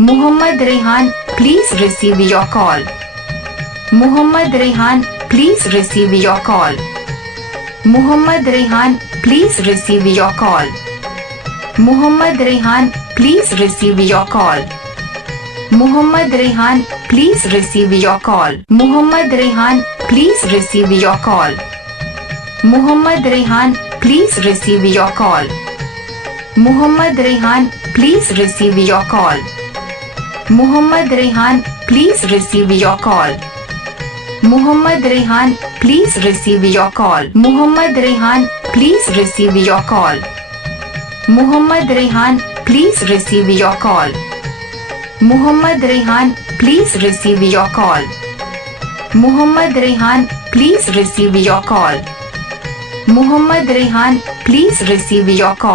Muhammad Rehan, please receive your call. Muhammad Rehan, please receive your call. Muhammad Rehan, please receive your call. Muhammad Rehan, please receive your call. Muhammad Rehan, please receive your call. Muhammad Rehan, please receive your call. Muhammad Rehan, please receive your call. Muhammad Rehan, please receive your call. Muhammad Rehan, please receive your call. Muhammad Rehan, please receive your call. Muhammad Rehan, please receive your call. Muhammad Rehan, please receive your call. Muhammad Rehan, please receive your call. Muhammad Rehan, please receive your call. Muhammad Rehan, please receive your call.